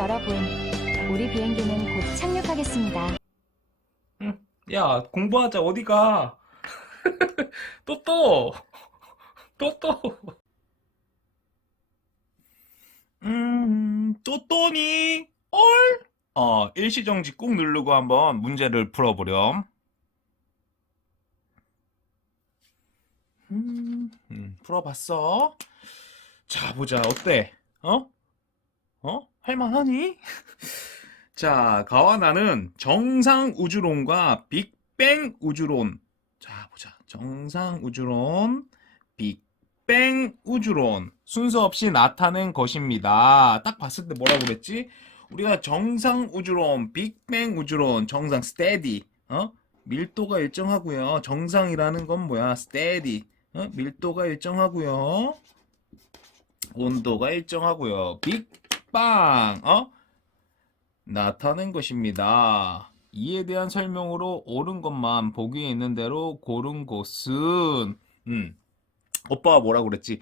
여러분, 우리 비행기는 곧 착륙하겠습니다. 야, 공부하자. 어디 가? 또 또. 또 또. 또 또니? 얼? 일시정지 꾹 누르고 한번 문제를 풀어보렴. 풀어봤어? 자, 보자. 어때? 어? 할만하니? 자, 가와 나는 정상 우주론과 빅뱅 우주론. 자, 보자. 정상 우주론, 빅뱅 우주론. 순서 없이 나타낸 것입니다. 딱 봤을 때 뭐라고 그랬지? 우리가 정상 우주론, 빅뱅 우주론, 정상 스테디. 밀도가 일정하고요. 정상이라는 건 뭐야? 스테디. 밀도가 일정하고요. 온도가 일정하고요. 빅빵. 나타낸 것입니다. 이에 대한 설명으로 옳은 것만 보기에 있는 대로 고른 것은 오빠가 뭐라고 그랬지?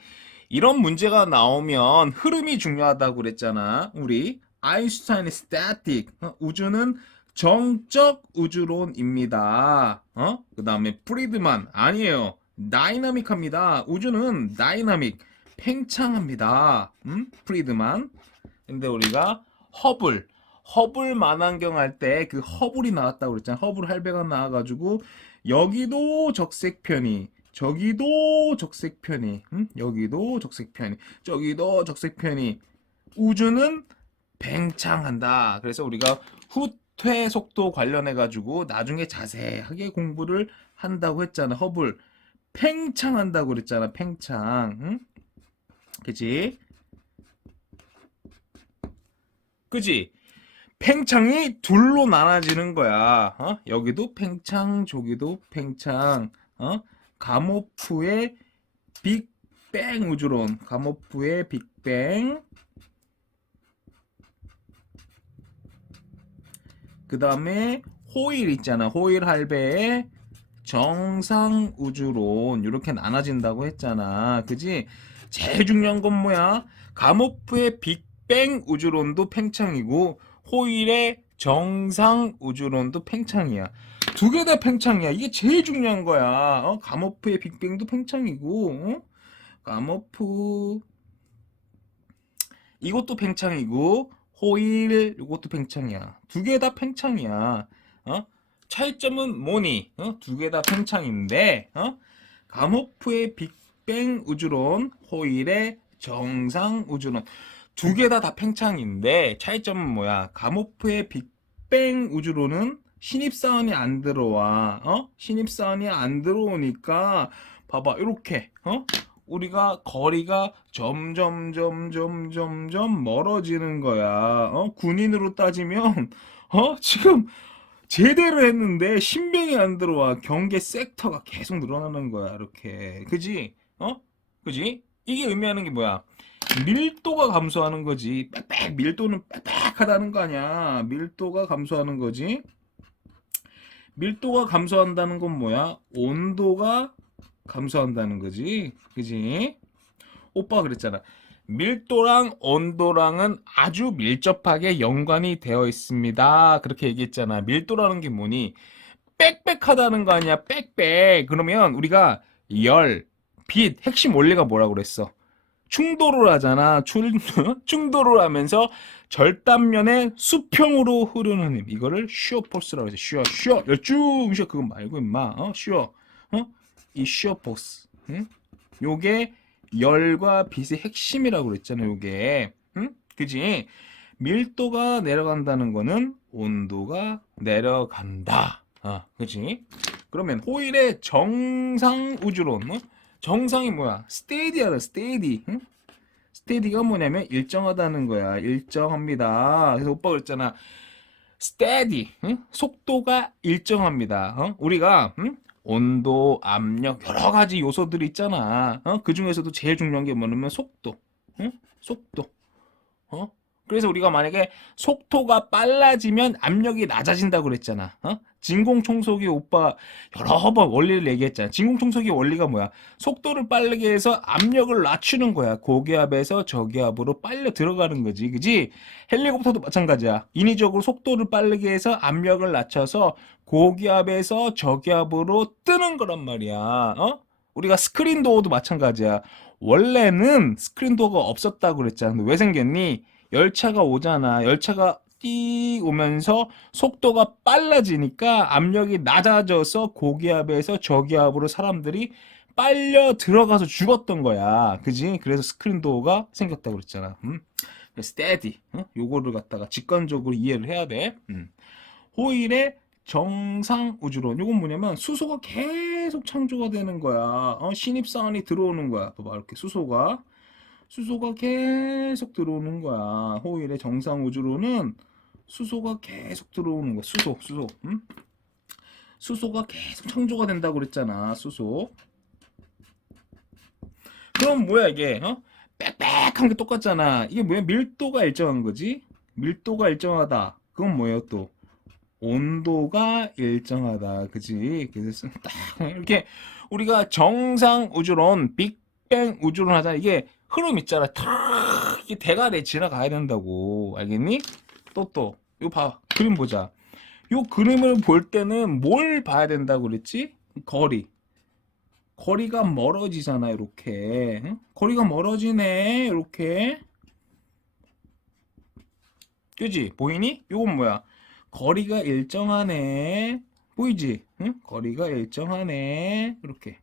이런 문제가 나오면 흐름이 중요하다고 그랬잖아. 우리 아인슈타인의 스태틱. 우주는 정적 우주론입니다. 그 다음에 프리드만 아니에요. 다이나믹합니다. 우주는 다이나믹 팽창합니다. 프리드만. 근데 우리가 허블 만환경 할 때 그 허블이 나왔다고 그랬잖아. 허블 할배가 나와가지고 여기도 적색편이, 저기도 적색편이, 여기도 적색편이, 저기도 적색편이. 우주는 팽창한다. 그래서 우리가 후퇴 속도 관련해가지고 나중에 자세하게 공부를 한다고 했잖아. 허블 팽창한다고 그랬잖아. 팽창. 그지? 그지? 팽창이 둘로 나눠지는 거야. 여기도 팽창, 저기도 팽창. 가모프의 빅뱅 우주론. 가모프의 빅뱅. 그 다음에 호일 있잖아. 호일 할배의 정상 우주론. 이렇게 나눠진다고 했잖아. 그지? 제일 중요한 건 뭐야? 가모프의 빅뱅 우주론도 팽창이고 호일의 정상 우주론도 팽창이야. 두 개 다 팽창이야. 이게 제일 중요한 거야. 가모프의 빅뱅도 팽창이고, 가모프 이것도 팽창이고, 호일 이것도 팽창이야. 두 개 다 팽창이야. 차이점은 뭐니? 두 개 다 팽창인데, 가모프의 빅뱅 우주론, 호일의 정상 우주론. 두 개 다 팽창인데 차이점은 뭐야? 가모프의 빅뱅 우주론은 신입사원이 안 들어와. 신입사원이 안 들어오니까 봐봐. 이렇게 우리가 거리가 점점 멀어지는 거야. 군인으로 따지면 지금 제대로 했는데 신병이 안 들어와. 경계 섹터가 계속 늘어나는 거야. 이렇게. 그지? 그지? 이게 의미하는 게 뭐야? 밀도가 감소하는 거지. 밀도는 빽빽하다는 거 아니야. 밀도가 감소하는 거지. 밀도가 감소한다는 건 뭐야? 온도가 감소한다는 거지. 그지? 오빠가 그랬잖아. 밀도랑 온도랑은 아주 밀접하게 연관이 되어 있습니다. 그렇게 얘기했잖아. 밀도라는 게 뭐니? 빽빽하다는 거 아니야. 빽빽. 그러면 우리가 열, 빛, 핵심 원리가 뭐라고 그랬어? 충돌을 하잖아. 충돌을 하면서 절단면에 수평으로 흐르는 힘. 이거를 쉬어 포스라고 해서 쉬어. 쭉 쉬어. 그거 말고 임마. 쉬어. 이 쉬어 포스. 요게 열과 빛의 핵심이라고 그랬잖아. 요게. 그지? 밀도가 내려간다는 거는 온도가 내려간다. 그지? 그러면 호일의 정상 우주론. 정상이 뭐야? 스테디야, 스테디. 스테디가 뭐냐면 일정하다는 거야. 일정합니다. 그래서 오빠가 그랬잖아. 스테디. 속도가 일정합니다. 우리가 온도, 압력 여러 가지 요소들이 있잖아. 그 중에서도 제일 중요한 게 뭐냐면 속도. 속도. 그래서 우리가 만약에 속도가 빨라지면 압력이 낮아진다고 그랬잖아. 진공청소기 오빠 여러 번 원리를 얘기했잖아. 진공청소기 원리가 뭐야? 속도를 빠르게 해서 압력을 낮추는 거야. 고기압에서 저기압으로 빨려 들어가는 거지. 그지? 헬리콥터도 마찬가지야. 인위적으로 속도를 빠르게 해서 압력을 낮춰서 고기압에서 저기압으로 뜨는 거란 말이야. 우리가 스크린 도어도 마찬가지야. 원래는 스크린 도어가 없었다고 그랬잖아. 근데 왜 생겼니? 열차가 오잖아. 열차가 띠 오면서 속도가 빨라지니까 압력이 낮아져서 고기압에서 저기압으로 사람들이 빨려 들어가서 죽었던 거야. 그지? 그래서 스크린 도어가 생겼다고 그랬잖아. 스테디. 요거를 갖다가 직관적으로 이해를 해야 돼. 호일의 정상 우주론. 요건 뭐냐면 수소가 계속 창조가 되는 거야. 신입사원이 들어오는 거야. 봐봐, 이렇게 수소가 계속 들어오는 거야. 호일의 정상 우주론은 수소가 계속 들어오는 거야. 수소. 응? 수소가 계속 창조가 된다고 그랬잖아. 수소. 그럼 뭐야 이게? 빽빽한 게 똑같잖아. 이게 뭐야? 밀도가 일정한 거지. 밀도가 일정하다. 그건 뭐예요 또? 온도가 일정하다. 그지? 그래서 딱 이렇게 우리가 정상 우주론, 빅뱅 우주론 하잖아. 이게 흐름 있잖아. 탁 이게 대가리 지나가야 된다고. 알겠니? 또 이거 봐. 그림 보자. 요 그림을 볼 때는 뭘 봐야 된다고 그랬지? 거리가 멀어지잖아. 이렇게. 응? 거리가 멀어지네. 이렇게. 그지? 보이니? 요건 뭐야? 거리가 일정하네. 보이지? 응? 거리가 일정하네. 이렇게.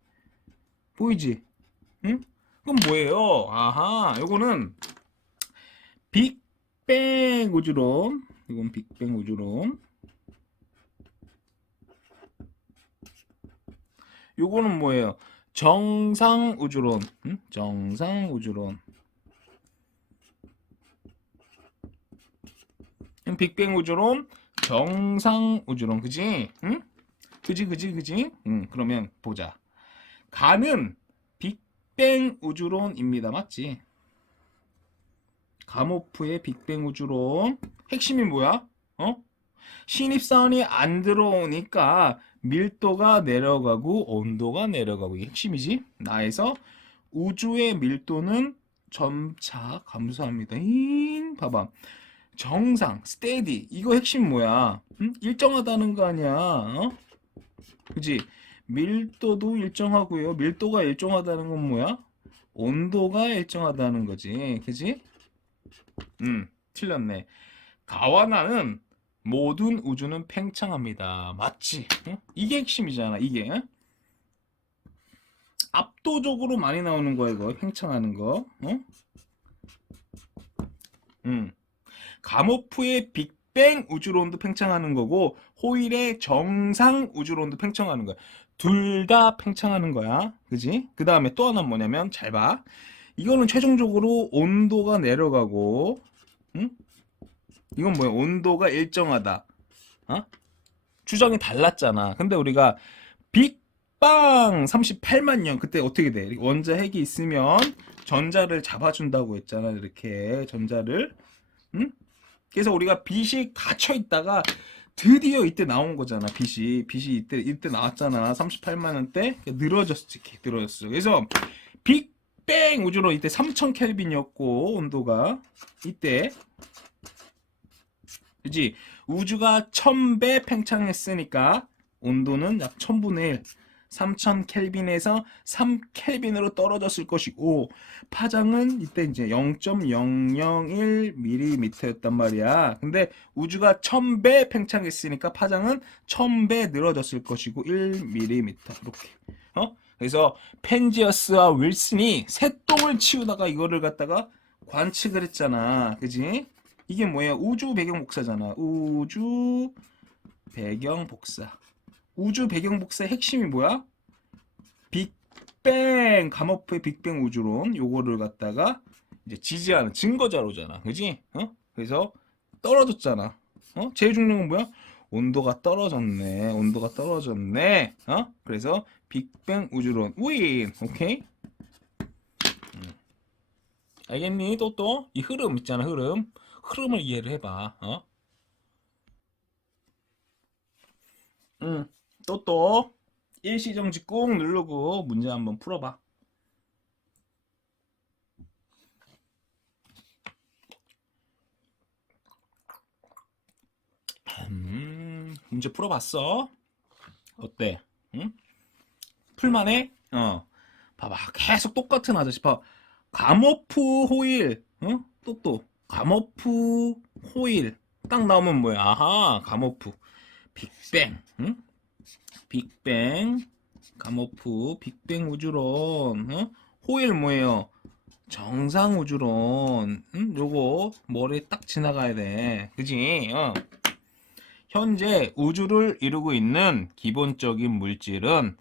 보이지? 응? 그럼 뭐예요? 아하, 요거는 빅뱅 우주론. 이건 빅뱅 우주론. 요거는 뭐예요? 정상 우주론. 응? 정상 우주론. 빅뱅 우주론, 정상 우주론. 그지? 응? 그지? 응, 그러면 보자. 가는 빅뱅 우주론입니다. 맞지? 가모프의 빅뱅 우주론. 핵심이 뭐야? 신입사원이 안 들어오니까 밀도가 내려가고 온도가 내려가고. 이게 핵심이지? 나에서 우주의 밀도는 점차 감소합니다. 봐봐. 정상, 스테디. 이거 핵심 뭐야? 일정하다는 거 아니야? 그지? 밀도도 일정하고요. 밀도가 일정하다는 건 뭐야? 온도가 일정하다는 거지. 그지? 틀렸네. 가와나는 모든 우주는 팽창합니다. 맞지? 이게 핵심이잖아. 이게. 압도적으로 많이 나오는 거야, 이거. 팽창하는 거. 가모프의 빅뱅 우주론도 팽창하는 거고 호일의 정상 우주론도 팽창하는 거야. 둘 다 팽창하는 거야. 그지? 그 다음에 또 하나 뭐냐면 잘 봐. 이거는 최종적으로 온도가 내려가고 이건 뭐야? 온도가 일정하다. 추정이 달랐잖아. 근데 우리가 빅방 38만 년 그때 어떻게 돼? 원자 핵이 있으면 전자를 잡아준다고 했잖아. 이렇게 전자를. 그래서 우리가 빛이 갇혀 있다가 드디어 이때 나온 거잖아. 빛이 이때 나왔잖아. 38만 원 때 늘어졌어. 그래서 빅뱅 우주론 이때 3000 켈빈이었고 온도가 이때 그지? 우주가 1000배 팽창했으니까 온도는 약 1000분의 1 3000 켈빈에서 3 켈빈으로 떨어졌을 것이고 파장은 이때 이제 0.001mm였단 말이야. 근데 우주가 1000배 팽창했으니까 파장은 1000배 늘어졌을 것이고 1mm 이렇게. 그래서 펜지어스와 윌슨이 새똥을 치우다가 이거를 갖다가 관측을 했잖아. 그지? 이게 뭐야? 우주 배경 복사잖아. 우주 배경 복사. 우주 배경 복사의 핵심이 뭐야? 빅뱅, 가모프의 빅뱅 우주론. 요거를 갖다가 이제 지지하는 증거 자료잖아. 그지? 그래서 떨어졌잖아. 제일 중요한 건 뭐야? 온도가 떨어졌네. 그래서 빅뱅 우주론 윈. 오케이? 알겠니? 또 이 흐름 있잖아. 흐름을 이해를 해봐. 또 일시정지 꾹 누르고 문제 한번 풀어봐. 문제 풀어봤어? 어때? 응? 풀만해? 봐봐. 계속 똑같은 아저씨. 봐. 감어프 호일. 감어프 호일. 딱 나오면 뭐야? 아하, 감어프. 빅뱅. 응? 빅뱅. 감어프. 빅뱅 우주론. 호일 뭐예요? 정상 우주론. 요거 머리에 딱 지나가야 돼. 그지? 현재 우주를 이루고 있는 기본적인 물질은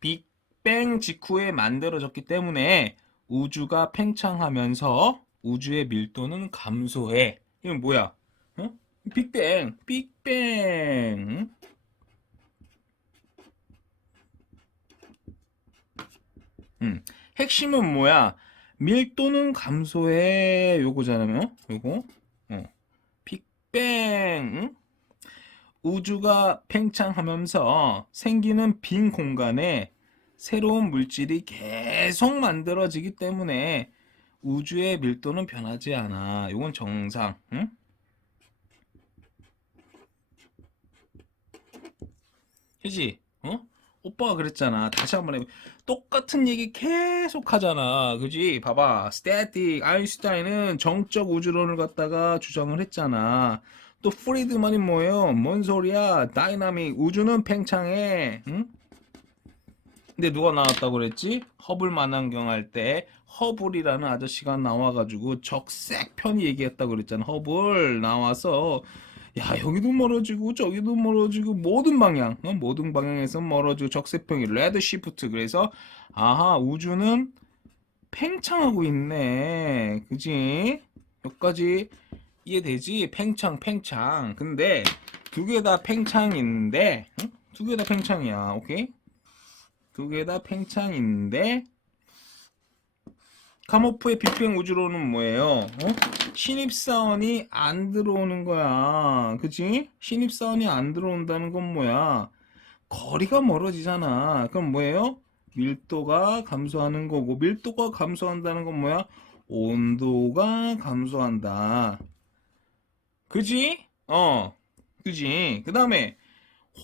빅뱅 직후에 만들어졌기 때문에 우주가 팽창하면서 우주의 밀도는 감소해. 이건 뭐야? 빅뱅, 빅뱅. 핵심은 뭐야? 밀도는 감소해. 요거잖아요. 요거. 빅뱅. 우주가 팽창하면서 생기는 빈 공간에 새로운 물질이 계속 만들어지기 때문에 우주의 밀도는 변하지 않아. 이건 정상. 응? 그지? 오빠가 그랬잖아. 다시 한번 해. 똑같은 얘기 계속 하잖아. 그지? 봐봐. 스태틱 아인슈타인은 정적 우주론을 갖다가 주장을 했잖아. 또 프리드만이 뭐예요? 뭔 소리야? 다이나믹 우주는 팽창해. 응? 근데 누가 나왔다고 그랬지? 허블 만환경 할 때 허블이라는 아저씨가 나와가지고 적색 편히 얘기했다고 그랬잖아. 허블 나와서 야 여기도 멀어지고 저기도 멀어지고 모든 방향 모든 방향에서 멀어지고 적색평이 레드 시프트. 그래서 아하 우주는 팽창하고 있네. 그지? 여기까지 이해되지? 팽창. 근데 두 개 다 팽창인데 두 개 다 팽창이야. 오케이? 두 개 다 팽창인데 카모프의 빅뱅 우주론은 뭐예요? 신입사원이 안 들어오는 거야. 그치? 신입사원이 안 들어온다는 건 뭐야? 거리가 멀어지잖아. 그럼 뭐예요? 밀도가 감소하는 거고, 밀도가 감소한다는 건 뭐야? 온도가 감소한다. 그지? 그지? 그 다음에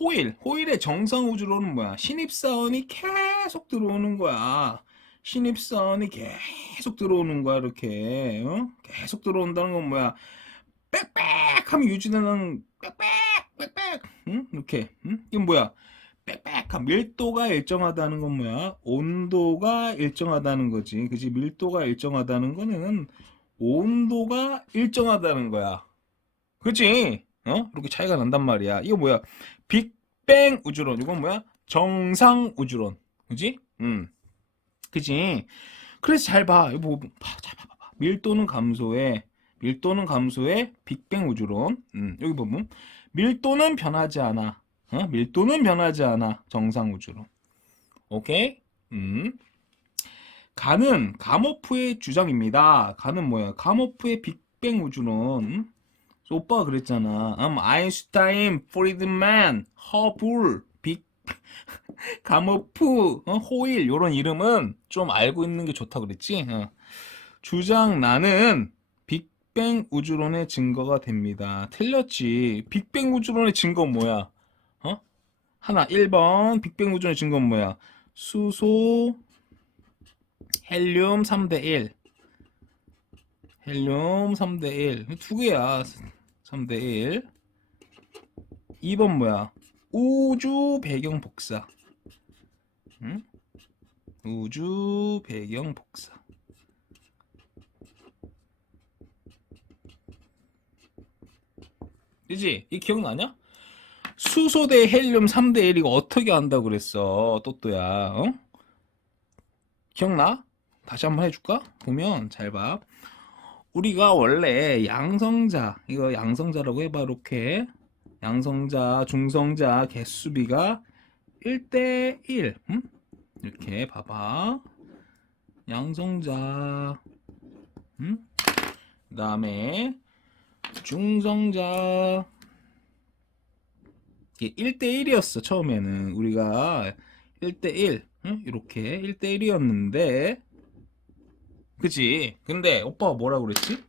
호일의 정상 우주론은 뭐야? 신입사원이 계속 들어오는 거야. 신입사원이 계속 들어오는 거야, 이렇게. 계속 들어온다는 건 뭐야? 빽빽 하면 유지되는 빽빽. 응? 이렇게. 응? 이건 뭐야? 빽빽한 밀도가 일정하다는 건 뭐야? 온도가 일정하다는 거지. 그지? 밀도가 일정하다는 거는 온도가 일정하다는 거야. 그치? 이렇게 차이가 난단 말이야. 이거 뭐야? 빅뱅 우주론. 이건 뭐야? 정상 우주론. 그지? 그지? 그래서 잘 봐. 이거 뭐, 잘 봐봐. 밀도는 감소해. 빅뱅 우주론. 여기 보면 밀도는 변하지 않아. 밀도는 변하지 않아. 정상 우주론. 오케이? 가는 가모프의 주장입니다. 가는 뭐야? 가모프의 빅뱅 우주론. 오빠가 그랬잖아. 아인슈타인, 프리드만, 허블, 빅, 가모프, 호일 요런 이름은 좀 알고 있는 게 좋다 그랬지? 주장 나는 빅뱅 우주론의 증거가 됩니다. 틀렸지. 빅뱅 우주론의 증거는 뭐야? 하나 1번 빅뱅 우주론의 증거는 뭐야? 수소 헬륨 3대 1. 헬륨 3대 1. 두 개야. 3대 1. 2번 뭐야? 우주 배경 복사. 응? 우주 배경 복사. 그지? 이 기억나냐? 수소 대 헬륨 3대 1 이거 어떻게 한다고 그랬어? 또또야. 기억나? 다시 한번 해줄까? 보면 잘 봐. 우리가 원래 양성자, 이거 양성자라고 해봐. 이렇게 양성자, 중성자 개수비가 1대 1. 이렇게 봐봐. 양성자, 그 다음에 중성자 이게 1대1이었어. 처음에는 우리가 1대1, 응? 이렇게 1대1이었는데, 그치? 근데 오빠가 뭐라고 그랬지?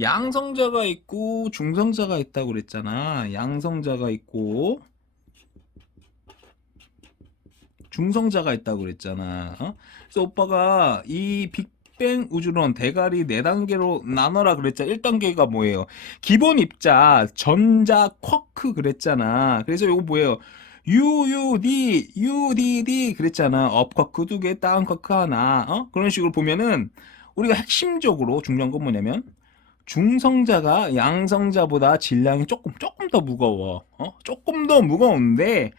양성자가 있고 중성자가 있다고 그랬잖아. 양성자가 있고 중성자가 있다고 그랬잖아. 어? 그래서 오빠가 이 빅뱅 우주론 대가리 4단계로 나눠라 그랬잖아. 1단계가 뭐예요? 기본 입자 전자 쿼크 그랬잖아. 그래서 이거 뭐예요? UUD 그랬잖아. 업 쿼크 2개, 다운 쿼크 하나. 그런 식으로 보면은 우리가 핵심적으로 중요한 건 뭐냐면 중성자가 양성자보다 질량이 조금 더 무거워. 조금 더 무거운데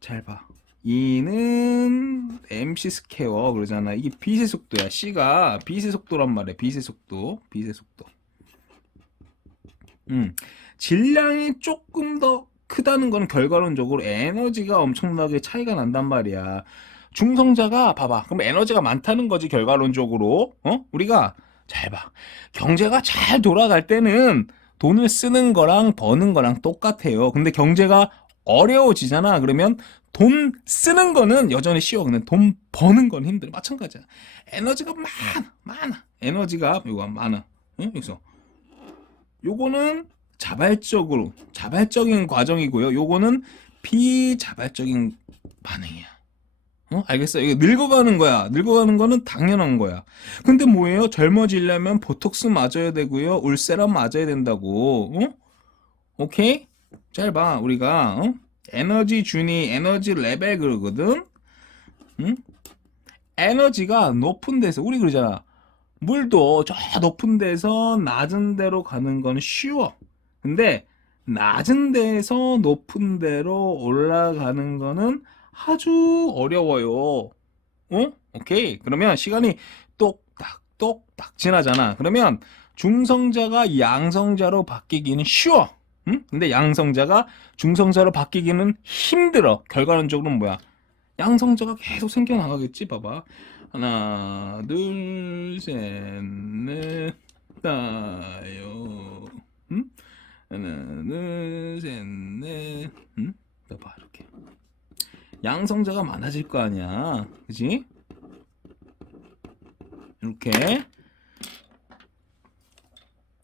잘 봐. E는 MC 스퀘어 그러잖아. 이게 빛의 속도야. C가 빛의 속도란 말이야. 빛의 속도. 빛의 속도. 질량이 조금 더 크다는 건 결과론적으로 에너지가 엄청나게 차이가 난단 말이야. 중성자가 봐봐. 그럼 에너지가 많다는 거지 결과론적으로. 우리가 잘 봐. 경제가 잘 돌아갈 때는 돈을 쓰는 거랑 버는 거랑 똑같아요. 근데 경제가 어려워지잖아. 그러면 돈 쓰는 거는 여전히 쉬워. 근데 돈 버는 건 힘들어. 마찬가지야. 에너지가 많아. 에너지가 이거 많아. 응? 그래서 요거는 자발적인 과정이고요. 요거는 비자발적인 반응이야. 알겠어? 이게 늙어가는 거야. 늙어가는 거는 당연한 거야. 근데 뭐예요? 젊어지려면 보톡스 맞아야 되고요. 울세람 맞아야 된다고. 오케이? 잘 봐. 우리가 에너지 준위, 에너지 레벨 그러거든. 응? 에너지가 높은 데서 우리 그러잖아. 물도 저 높은 데서 낮은 데로 가는 건 쉬워. 근데 낮은 데서 높은 데로 올라가는 거는 아주 어려워요. 오케이. 그러면 시간이 똑딱 지나잖아. 그러면 중성자가 양성자로 바뀌기는 쉬워. 응? 근데 양성자가 중성자로 바뀌기는 힘들어. 결과론적으로는 뭐야? 양성자가 계속 생겨나가겠지. 봐봐. 하나, 둘, 셋, 넷, 다요. 응? 하나, 둘, 셋, 넷. 응? 봐봐, 이렇게. 양성자가 많아질 거 아니야. 그지? 이렇게.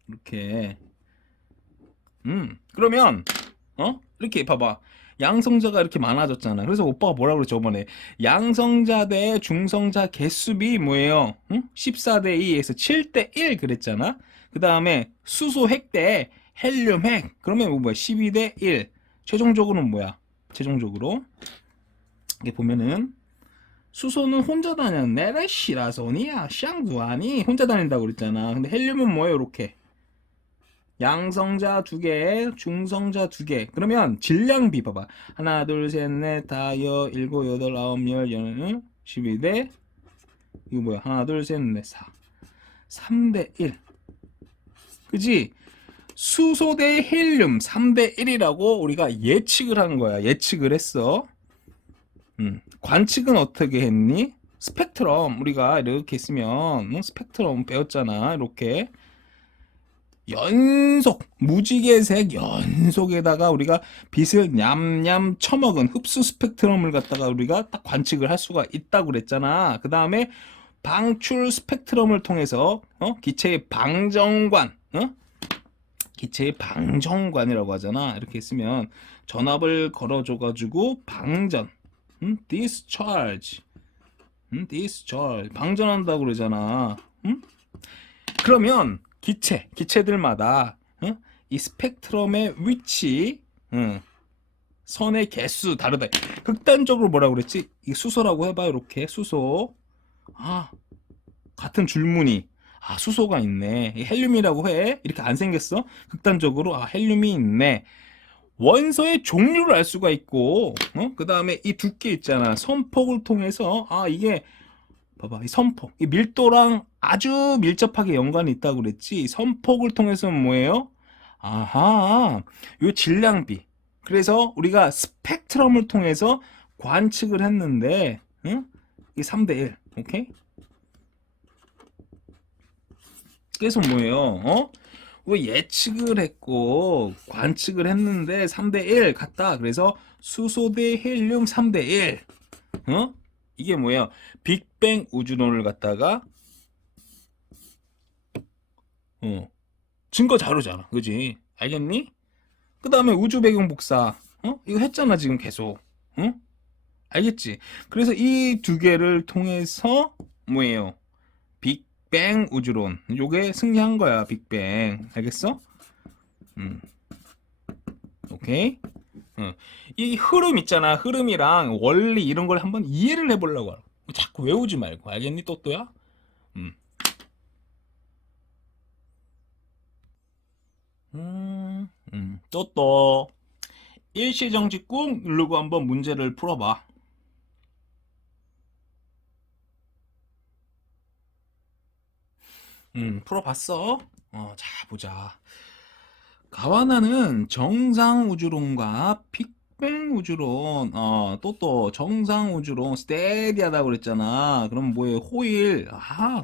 이렇게. 그러면, 이렇게 봐봐. 양성자가 이렇게 많아졌잖아. 그래서 오빠가 뭐라고 그랬죠, 저번에. 양성자 대 중성자 개수비 뭐예요? 14대 2에서 7대 1 그랬잖아. 그 다음에 수소 핵 대 헬륨 핵. 그러면 뭐 뭐야? 12대 1. 최종적으로는 뭐야? 최종적으로. 이게 보면은 수소는 혼자 다녀. 네레시라소니야. 샹두아니. 혼자 다닌다고 그랬잖아. 근데 헬륨은 뭐예요? 이렇게. 양성자 2개, 중성자 2개. 그러면 질량비 봐봐. 하나, 둘, 셋, 넷, 다, 여, 일곱, 여덟, 아홉, 열, 12대 이거 뭐야? 하나, 둘, 셋, 넷, 4. 3대 1. 그지? 수소 대 헬륨 3대 1이라고 우리가 예측을 한 거야. 예측을 했어. 관측은 어떻게 했니? 스펙트럼 우리가 이렇게 있으면 스펙트럼 배웠잖아. 이렇게 연속 무지개색 연속에다가 우리가 빛을 냠냠 처먹은 흡수 스펙트럼을 갖다가 우리가 딱 관측을 할 수가 있다고 그랬잖아. 그 다음에 방출 스펙트럼을 통해서 기체의 방정관 기체의 방정관이라고 하잖아. 이렇게 있으면 전압을 걸어줘 가지고 방전 discharge 방전한다고 그러잖아. 그러면 기체들마다 이 스펙트럼의 위치, 선의 개수 다르다. 극단적으로 뭐라고 그랬지? 이 수소라고 해봐. 이렇게 수소. 같은 줄무늬. 수소가 있네. 헬륨이라고 해. 이렇게 안 생겼어? 극단적으로 헬륨이 있네. 원소의 종류를 알 수가 있고, 그 다음에 이 두께 있잖아. 선폭을 통해서 이게 봐봐, 이 선폭, 이 밀도랑 아주 밀접하게 연관이 있다고 그랬지. 선폭을 통해서는 뭐예요? 요 질량비. 그래서 우리가 스펙트럼을 통해서 관측을 했는데, 이게 3대 1. 오케이? 그래서 뭐예요? 우리 예측을 했고 관측을 했는데 3대1 같다. 그래서 수소 대 헬륨 3대1. 어? 이게 뭐예요? 빅뱅 우주론을 갖다가 증거 자료잖아. 그지? 알겠니? 그 다음에 우주 배경 복사. 이거 했잖아, 지금 계속. 응? 알겠지? 그래서 이 두 개를 통해서 뭐예요? 빅뱅 우주론. 요게 승리한 거야, 빅뱅. 알겠어? 오케이? 이 흐름 있잖아. 흐름이랑 원리 이런 걸 한번 이해를 해보려고 하는 거야. 자꾸 외우지 말고. 알겠니, 또또야? 또또. 일시정지 꾹 누르고 한번 문제를 풀어봐. 풀어봤어? 자, 보자. 가와나는 정상 우주론과 빅뱅 우주론, 또 정상 우주론 스테디하다고 그랬잖아. 그럼 뭐예요? 호일,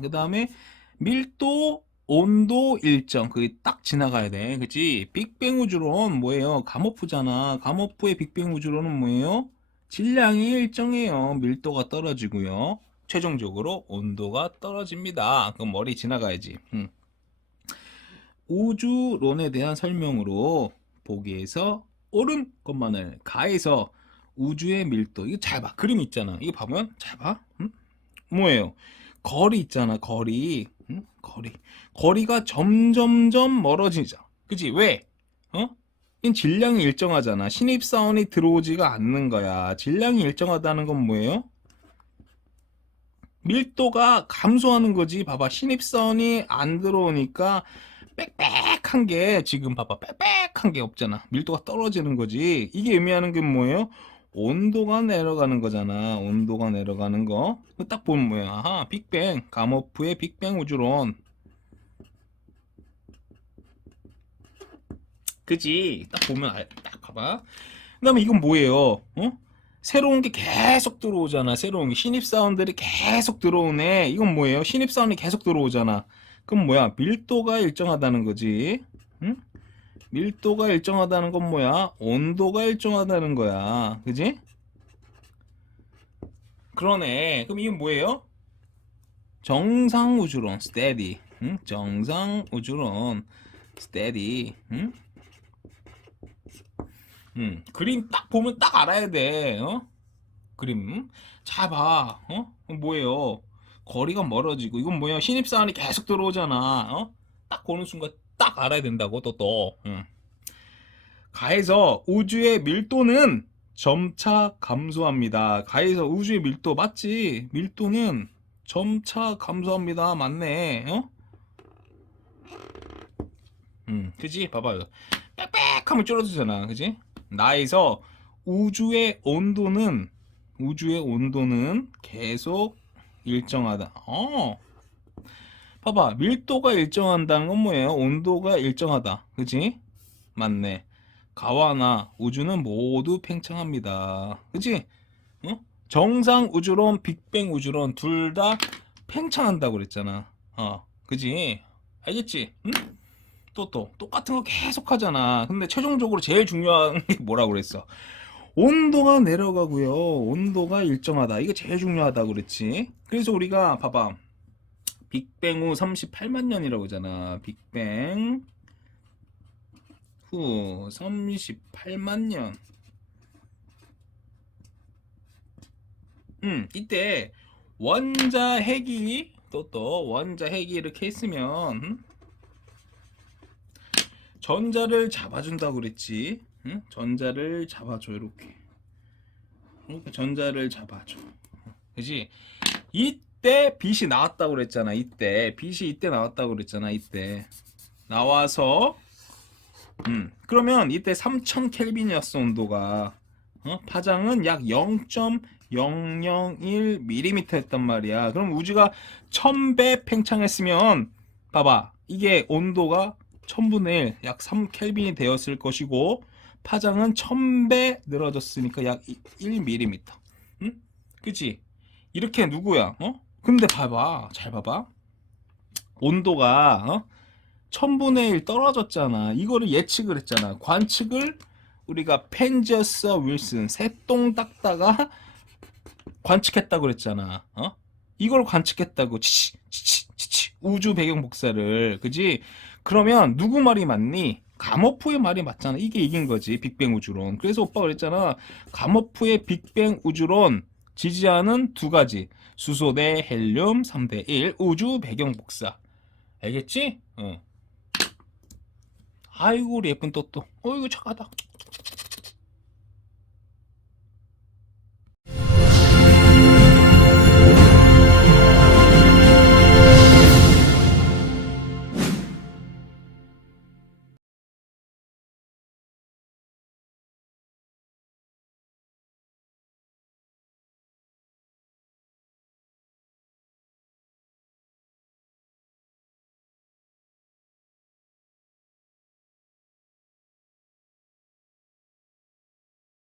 그 다음에 밀도, 온도 일정, 그게 딱 지나가야 돼. 그치? 빅뱅 우주론 뭐예요? 가모프잖아. 가모프의 빅뱅 우주론은 뭐예요? 질량이 일정해요. 밀도가 떨어지고요. 최종적으로 온도가 떨어집니다. 그럼 머리 지나가야지. 우주론에 대한 설명으로 보기에서 옳은 것만을 가해서 우주의 밀도, 이거 잘 봐. 그림 있잖아. 이거 봐보면 잘 봐. 뭐예요? 거리 있잖아. 거리. 거리가 점점점 멀어지자. 그치? 왜? 이 질량이 일정하잖아. 신입사원이 들어오지가 않는 거야. 질량이 일정하다는 건 뭐예요? 밀도가 감소하는 거지. 봐봐. 신입사원이 안 들어오니까 빽빽한 게 지금 봐봐. 빽빽한 게 없잖아. 밀도가 떨어지는 거지. 이게 의미하는 게 뭐예요? 온도가 내려가는 거잖아. 온도가 내려가는 거. 딱 보면 뭐야? 아하, 빅뱅. 가모프의 빅뱅 우주론. 그지? 딱 보면 딱 봐봐. 그 다음에 이건 뭐예요? 새로운 게 계속 들어오잖아. 새로운 게. 신입사원들이 계속 들어오네. 이건 뭐예요? 신입사원이 계속 들어오잖아. 그럼 뭐야? 밀도가 일정하다는 거지. 응? 밀도가 일정하다는 건 뭐야? 온도가 일정하다는 거야. 그지? 그러네. 그럼 이건 뭐예요? 정상우주론, steady. 응? 정상우주론, steady. 응? 그림 딱 보면 딱 알아야 돼. 그림. 잘 봐. 뭐예요? 거리가 멀어지고, 이건 뭐예요? 신입사원이 계속 들어오잖아. 딱 보는 순간 딱 알아야 된다고, 또. 가에서 우주의 밀도는 점차 감소합니다. 가에서 우주의 밀도 맞지? 밀도는 점차 감소합니다. 맞네. 그지? 봐봐요. 빽빽하면 줄어들잖아. 그지? 나에서 우주의 온도는 계속 일정하다. 봐봐. 밀도가 일정한다는 건 뭐예요? 온도가 일정하다. 그지? 맞네. 가와나 우주는 모두 팽창합니다. 그치? 정상 우주론, 빅뱅 우주론 둘 다 팽창한다고 그랬잖아. 그지? 알겠지? 응? 또 똑같은 거 계속 하잖아. 근데 최종적으로 제일 중요한 게 뭐라고 그랬어? 온도가 내려가고요. 온도가 일정하다. 이게 제일 중요하다고 그랬지. 그래서 우리가 봐봐. 빅뱅 후 38만 년이라고 하잖아. 빅뱅 후 38만 년. 이때 원자 핵이 또 원자 핵이 이렇게 했으면 전자를 잡아준다고 그랬지. 전자를 잡아줘. 이렇게 전자를 잡아줘. 그지? 이때 빛이 나왔다고 그랬잖아. 이때 빛이 나왔다고 그랬잖아. 이때 나와서 그러면 이때 3000 켈빈이었어. 온도가. 파장은 약 0.001mm 했단 말이야. 그럼 우주가 1000배 팽창했으면 봐봐. 이게 온도가 1000분의 1, 약 3 켈빈이 되었을 것이고 파장은 1000배 늘어졌으니까 약 1mm. 그치? 이렇게 누구야? 근데 봐봐. 잘 봐봐. 온도가 천분의 일 떨어졌잖아. 이거를 예측을 했잖아. 관측을 우리가 펜저스 윌슨 새똥 닦다가 관측했다고 그랬잖아. 어? 이걸 관측했다고. 치치 우주 배경 복사를. 그지? 그러면 누구 말이 맞니? 가모프의 말이 맞잖아. 이게 이긴 거지. 빅뱅 우주론. 그래서 오빠가 그랬잖아. 가모프의 빅뱅 우주론 지지하는 두 가지. 수소 대 헬륨 3대 1 우주 배경 복사. 알겠지? 어. 아이고 우리 예쁜 또또. 어이구 착하다.